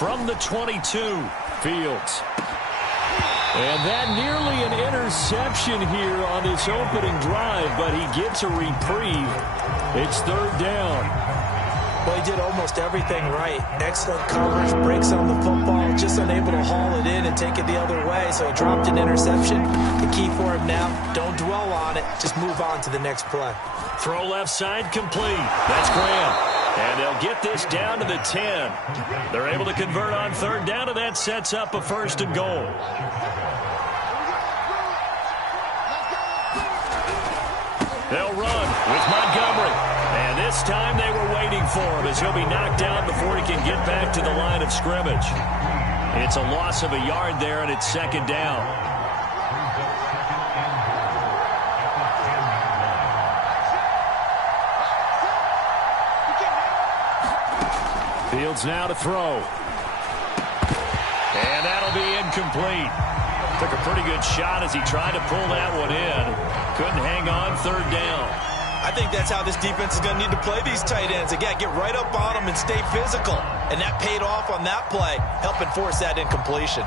from the 22. Fields. And that nearly an interception here on this opening drive, but he gets a reprieve. It's third down. Well, he did almost everything right. Excellent coverage, breaks on the football, just unable to haul it in and take it the other way, so he dropped an interception. The key for him now, don't dwell on it, just move on to the next play. Throw left side complete. That's Graham. And they'll get this down to the 10. They're able to convert on third down, and that sets up a first and goal. They'll run with Montgomery. And this time they were waiting for him as he'll be knocked down before he can get back to the line of scrimmage. It's a loss of a yard there, and it's second down. Fields now to throw. And that'll be incomplete. Took a pretty good shot as he tried to pull that one in. Couldn't hang on third down. I think that's how this defense is going to need to play these tight ends. Again, get right up on them and stay physical. And that paid off on that play, helping force that incompletion.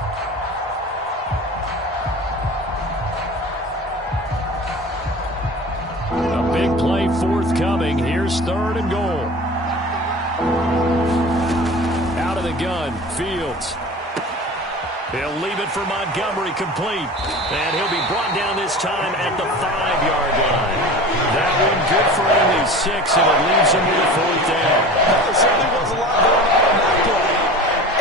A big play forthcoming. Here's third and goal. Out of the gun, Fields. He'll leave it for Montgomery complete. And he'll be brought down this time at the 5-yard line. That one good for only 6, and it leaves him with a fourth down. There certainly was a lot going on in that play.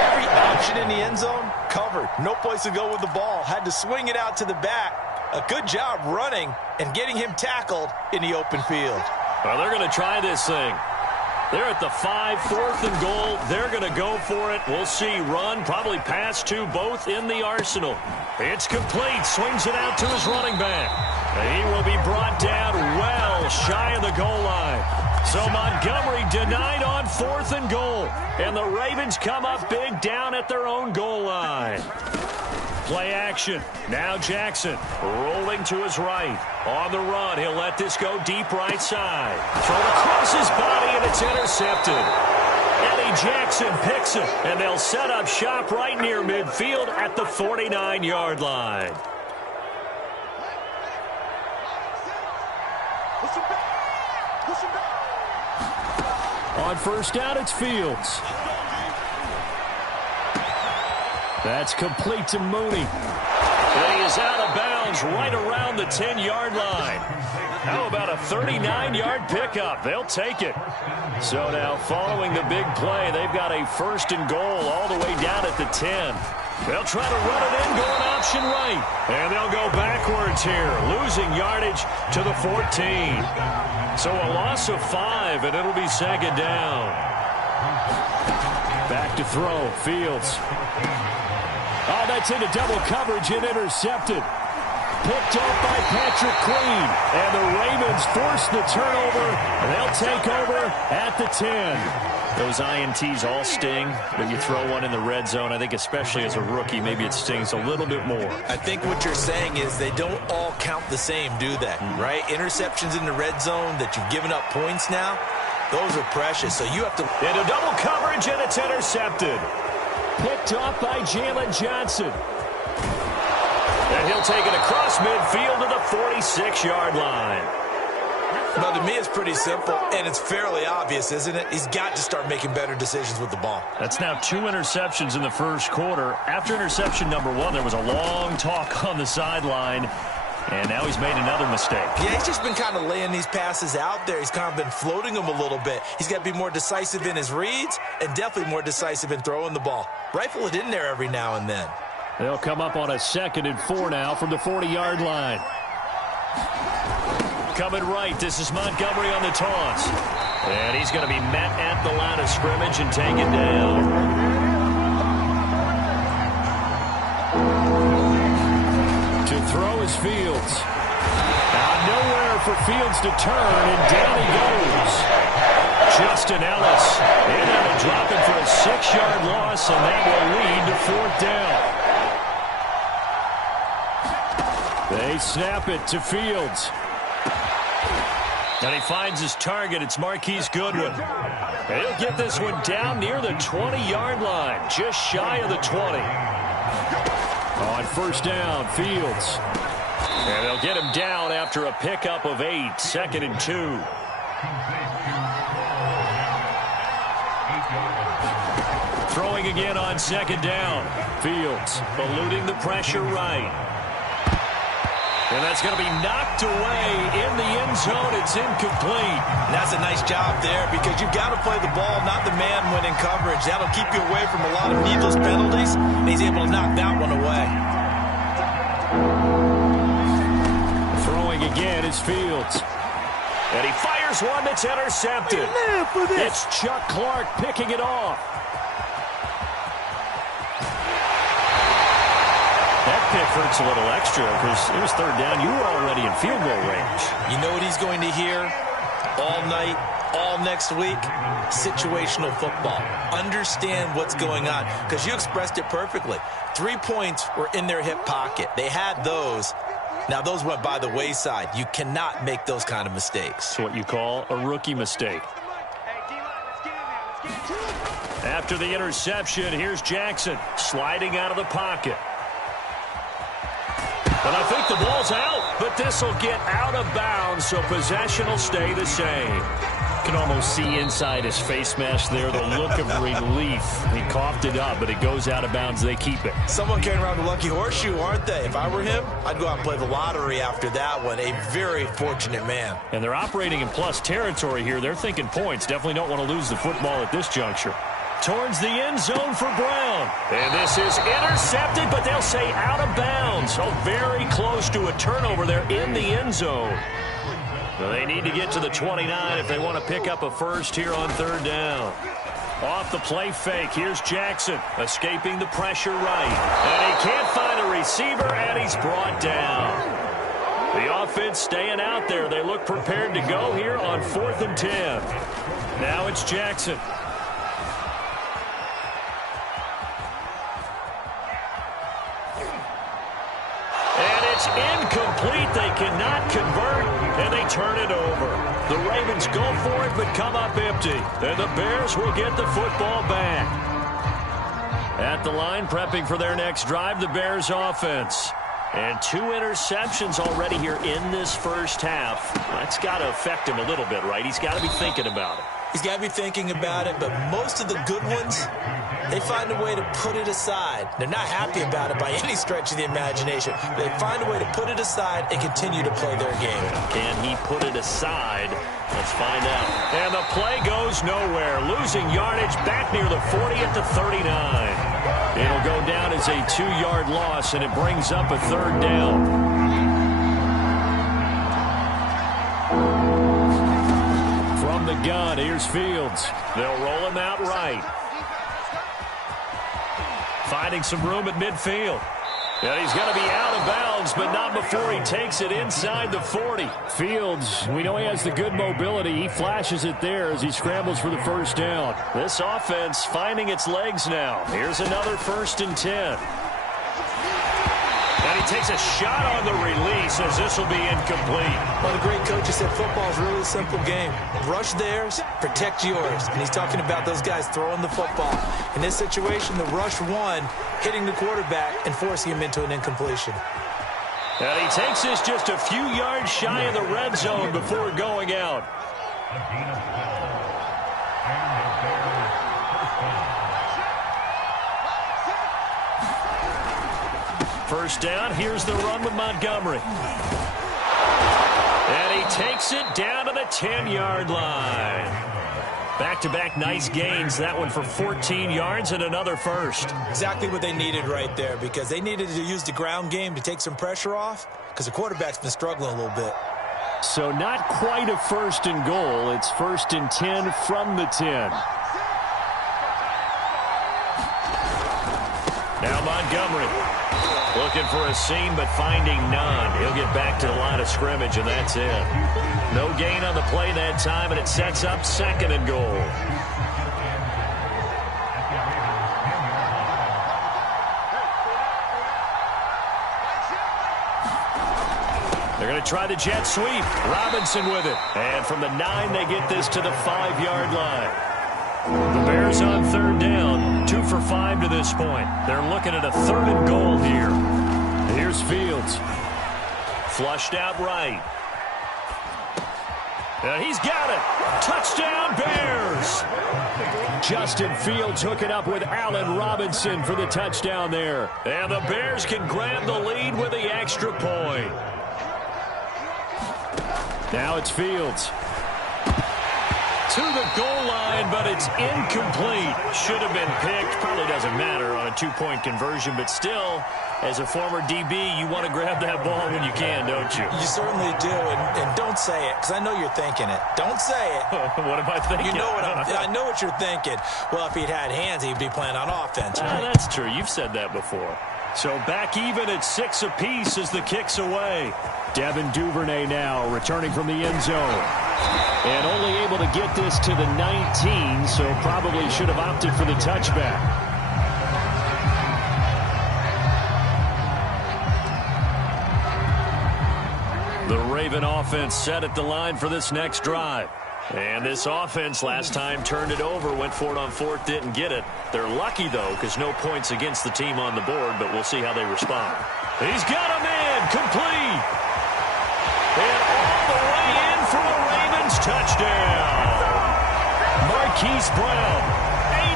Every option in the end zone covered. No place to go with the ball. Had to swing it out to the back. A good job running and getting him tackled in the open field. Well, they're going to try this thing. They're at the 5, fourth and goal. They're going to go for it. We'll see. Run, probably pass to both in the arsenal. It's complete. Swings it out to his running back. He will be brought down well shy of the goal line. So Montgomery denied on fourth and goal. And the Ravens come up big down at their own goal line. Play action. Now Jackson rolling to his right. On the run, he'll let this go deep right side. Thrown across his body, and it's intercepted. Eddie Jackson picks it, and they'll set up shop right near midfield at the 49-yard line. On first down, it's Fields. That's complete to Mooney. And he is out of bounds right around the 10-yard line. How about a 39-yard pickup? They'll take it. So now following the big play, they've got a first and goal all the way down at the 10. They'll try to run it in, going option right. And they'll go backwards here, losing yardage to the 14. So a loss of 5, and it'll be second down. Back to throw, Fields. Oh, that's into double coverage and intercepted. Picked off by Patrick Queen. And the Ravens force the turnover. They'll take over at the 10. Those INTs all sting, but you throw one in the red zone. I think especially as a rookie, maybe it stings a little bit more. I think what you're saying is they don't all count the same, do they? Right? Interceptions in the red zone that you've given up points now, those are precious. So you have to... Into double coverage, and it's intercepted. Picked off by Jalen Johnson. And he'll take it across midfield to the 46-yard line. Well, to me, it's pretty simple, and it's fairly obvious, isn't it? He's got to start making better decisions with the ball. That's now 2 interceptions in the first quarter. After interception number 1, there was a long talk on the sideline, and now he's made another mistake. Yeah, he's just been kind of laying these passes out there. He's kind of been floating them a little bit. He's got to be more decisive in his reads and definitely more decisive in throwing the ball. Rifle it in there every now and then. They'll come up on a 2nd and 4 now from the 40-yard line. Coming right, this is Montgomery on the toss. And he's going to be met at the line of scrimmage and taken down. To throw is Fields. Now nowhere for Fields to turn, and down he goes. Justin Ellis in on a dropping for a 6-yard loss, and that will lead to fourth down. They snap it to Fields. And he finds his target. It's Marquise Goodwin. And he'll get this one down near the 20-yard line, just shy of the 20. On first down, Fields. And they'll get him down after a pickup of 8, 2nd and 2. Throwing again on 2nd down. Fields eluding the pressure right. And that's going to be knocked away in the end zone. It's incomplete. And that's a nice job there because you've got to play the ball, not the man when in coverage. That'll keep you away from a lot of needless penalties, and he's able to knock that one away. Throwing again is Fields. And he fires one that's intercepted. It's Chuck Clark picking it off. That pick hurts a little extra because it was 3rd down. You were already in field goal range. You know what he's going to hear all night, all next week? Situational football. Understand what's going on because you expressed it perfectly. 3 points were in their hip pocket. They had those. Now, those went by the wayside. You cannot make those kind of mistakes. It's what you call a rookie mistake. After the interception, here's Jackson sliding out of the pocket. And I think the ball's out, but this will get out of bounds, so possession will stay the same. You can almost see inside his face mask there the look of relief. He coughed it up, but it goes out of bounds. They keep it. Someone carrying around the lucky horseshoe, aren't they? If I were him, I'd go out and play the lottery after that one. A very fortunate man. And they're operating in plus territory here. They're thinking points. Definitely don't want to lose the football at this juncture. Towards the end zone for Brown. And this is intercepted, but they'll say out of bounds. So very close to a turnover there in the end zone. So they need to get to the 29 if they want to pick up a first here on 3rd down. Off the play fake, here's Jackson escaping the pressure right. And he can't find a receiver, and he's brought down. The offense staying out there. They look prepared to go here on 4th and 10. Now it's Jackson. Incomplete. They cannot convert, and they turn it over. The Ravens go for it, but come up empty. And the Bears will get the football back. At the line, prepping for their next drive, the Bears offense. And 2 interceptions already here in this first half. That's got to affect him a little bit, right? He's got to be thinking about it. He's got to be thinking about it, but most of the good ones, they find a way to put it aside. They're not happy about it by any stretch of the imagination. They find a way to put it aside and continue to play their game. Can he put it aside? Let's find out. And the play goes nowhere. Losing yardage back near the 40 at the 39. It'll go down as a 2-yard loss, and it brings up a 3rd down. From the gun, here's Fields. They'll roll him out right. Finding some room at midfield. And he's going to be out of bounds, but not before he takes it inside the 40. Fields, we know he has the good mobility. He flashes it there as he scrambles for the first down. This offense finding its legs now. Here's another 1st and 10. And he takes a shot on the release as this will be incomplete. One of the great coaches said football is really a simple game. Rush theirs, protect yours. And he's talking about those guys throwing the football. In this situation, the rush one, hitting the quarterback and forcing him into an incompletion. And he takes this just a few yards shy of the red zone before going out. First down, here's the run with Montgomery. And he takes it down to the 10-yard line. Back-to-back nice gains, that one for 14 yards and another first. Exactly what they needed right there because they needed to use the ground game to take some pressure off because the quarterback's been struggling a little bit. So not quite a 1st and goal. It's 1st and 10 from the 10. Now Montgomery. Looking for a seam, but finding none. He'll get back to the line of scrimmage, and that's it. No gain on the play that time, and it sets up 2nd and goal. They're going to try the jet sweep. Robinson with it. And from the 9, they get this to the 5-yard line. The Bears on third down. 2 for 5 to this point. They're looking at a 3rd and goal here. Here's Fields. Flushed out right. And he's got it. Touchdown, Bears. Justin Fields hooking up with Allen Robinson for the touchdown there. And the Bears can grab the lead with the extra point. Now it's Fields. To the goal line, but it's incomplete. Should have been picked. Probably doesn't matter on a 2-point conversion, but still, as a former DB, you want to grab that ball when you can, don't you? You certainly do, and don't say it, because I know you're thinking it. Don't say it. What am I thinking? You know what I know what you're thinking. Well, if he'd had hands, he'd be playing on offense. That's true. You've said that before. So back even at 6 apiece as the kick's away. Devin Duvernay now returning from the end zone. And only able to get this to the 19, so probably should have opted for the touchback. The Raven offense set at the line for this next drive. And this offense last time turned it over, went for it on 4th, didn't get it. They're lucky, though, because no points against the team on the board, but we'll see how they respond. He's got a man, complete. And all the way in for a Ravens touchdown. Marquise Brown,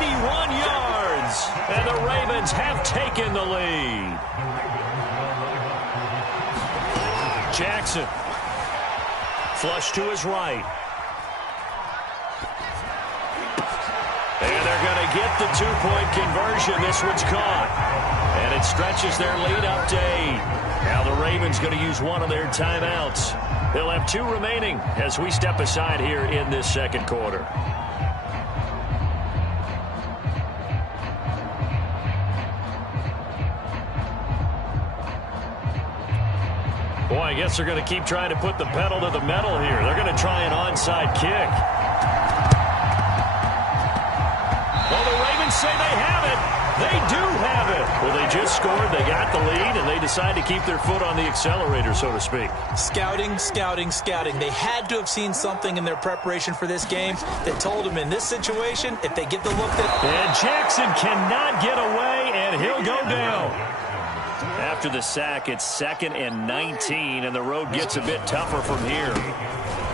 81 yards. And the Ravens have taken the lead. Jackson. Flush to his right. And they're going to get the 2-point conversion. This one's caught. And it stretches their lead up to 8. Now the Ravens going to use one of their timeouts. They'll have 2 remaining as we step aside here in this second quarter. Boy, I guess they're going to keep trying to put the pedal to the metal here. They're going to try an onside kick. Well, the Ravens say they have it. They do have it. Well, they just scored. They got the lead, and they decide to keep their foot on the accelerator, so to speak. Scouting, scouting, scouting. They had to have seen something in their preparation for this game that told them in this situation, if they get the look that... And Jackson cannot get away, and he'll go down. After the sack, it's 2nd and 19, and the road gets a bit tougher from here.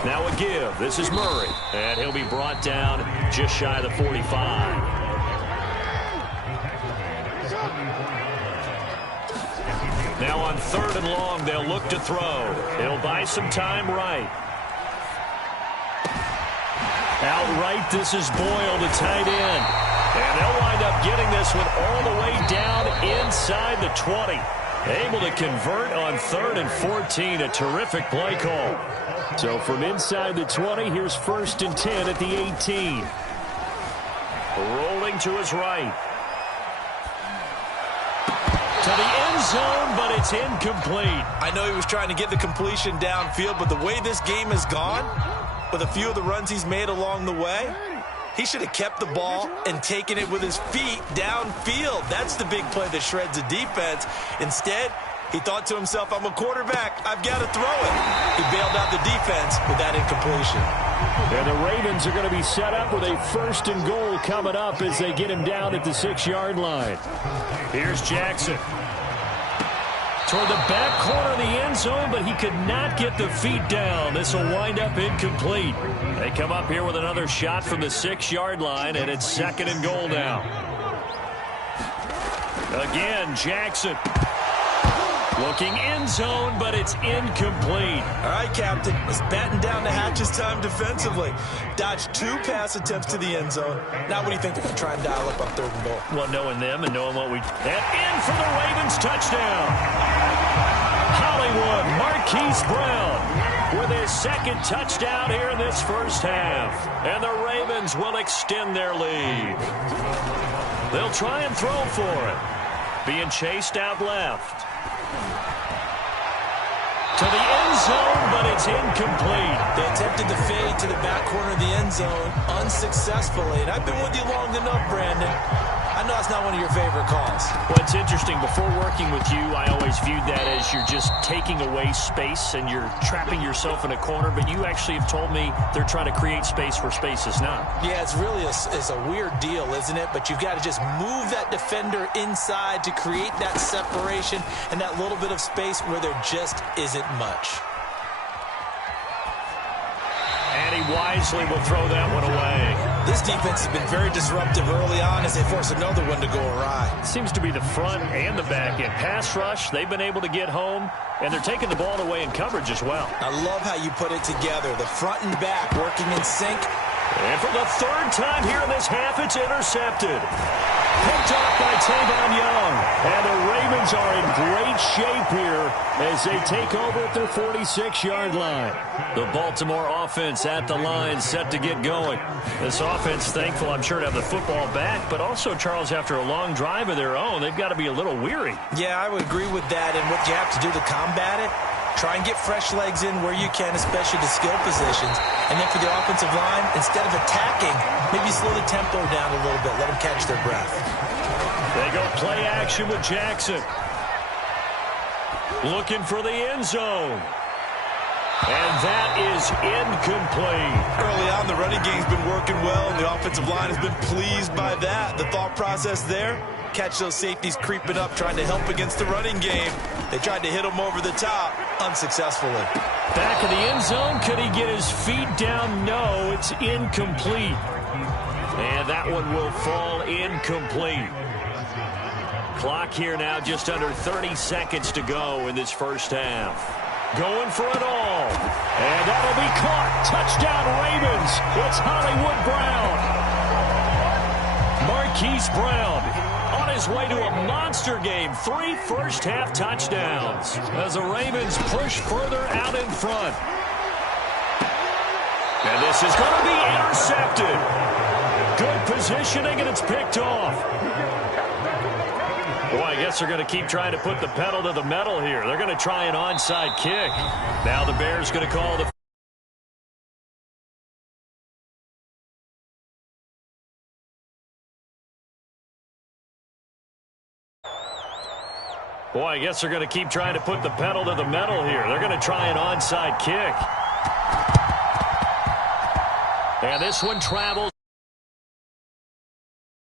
Now a give. This is Murray, and he'll be brought down just shy of the 45. Now on 3rd and long, they'll look to throw. He'll buy some time right. Outright, this is Boyle, the tight end. And they'll wind up getting this one all the way down inside the 20. Able to convert on 3rd and 14. A terrific play call. So from inside the 20, here's 1st and 10 at the 18. Rolling to his right. To the end zone, but it's incomplete. I know he was trying to get the completion downfield, but the way this game has gone, with a few of the runs he's made along the way, he should have kept the ball and taken it with his feet downfield. That's the big play that shreds the defense. Instead, he thought to himself, I'm a quarterback. I've got to throw it. He bailed out the defense with that incompletion. And the Ravens are going to be set up with a 1st and goal coming up as they get him down at the 6-yard line. Here's Jackson. Toward the back corner of the end zone, but he could not get the feet down. This will wind up incomplete. They come up here with another shot from the 6-yard line, and it's 2nd and goal now. Again, Jackson. Looking end zone, but it's incomplete. All right, Captain. Let's batten down the hatches time defensively. Dodged 2 pass attempts to the end zone. Now what do you think they're going to try and dial up on 3rd and goal? Well, knowing them and knowing what we... And in for the Ravens touchdown. Hollywood, Marquise Brown with his 2nd touchdown here in this first half. And the Ravens will extend their lead. They'll try and throw for it. Being chased out left. To the end zone, but it's incomplete. They attempted to fade to the back corner of the end zone unsuccessfully. And I've been with you long enough, Brandon. I I know it's not one of your favorite calls. Well, it's interesting. Before working with you, I always viewed that as you're just taking away space and you're trapping yourself in a corner. But you actually have told me they're trying to create space where space is not. Yeah, it's really a weird deal, isn't it? But you've got to just move that defender inside to create that separation and that little bit of space where there just isn't much. And he wisely will throw that one away. This defense has been very disruptive early on as they force another one to go awry. Seems to be the front and the back end. Pass rush, they've been able to get home, and they're taking the ball away in coverage as well. I love how you put it together. The front and back working in sync. And for the third time here in this half, it's intercepted. Picked off by Tavon Young. And the Ravens are in great shape here as they take over at their 46-yard line. The Baltimore offense at the line, set to get going. This offense, thankful, I'm sure, to have the football back, but also, Charles, after a long drive of their own, they've got to be a little weary. Yeah, I would agree with that. And what you have to do to combat it, try and get fresh legs in where you can, especially the skill positions. And then for the offensive line, instead of attacking, maybe slow the tempo down a little bit. Let them catch their breath. They go play action with Jackson. Looking for the end zone. And that is incomplete. Early on, the running game's been working well, and the offensive line has been pleased by that. The thought process there, catch those safeties creeping up, trying to help against the running game. They tried to hit him over the top, unsuccessfully. Back of the end zone. Could he get his feet down? No, it's incomplete. And that one will fall incomplete. Clock here now, just under 30 seconds to go in this first half. Going for it all. And that'll be caught. Touchdown, Ravens. It's Hollywood Brown. Marquise Brown on his way to a monster game. 3 first-half touchdowns as the Ravens push further out in front. And this is going to be intercepted. Good positioning, and it's picked off. Boy, I guess they're going to keep trying to put the pedal to the metal here. They're going to try an onside kick. Now the Bears going to call the... Boy, I guess they're going to keep trying to put the pedal to the metal here. They're going to try an onside kick. And this one travels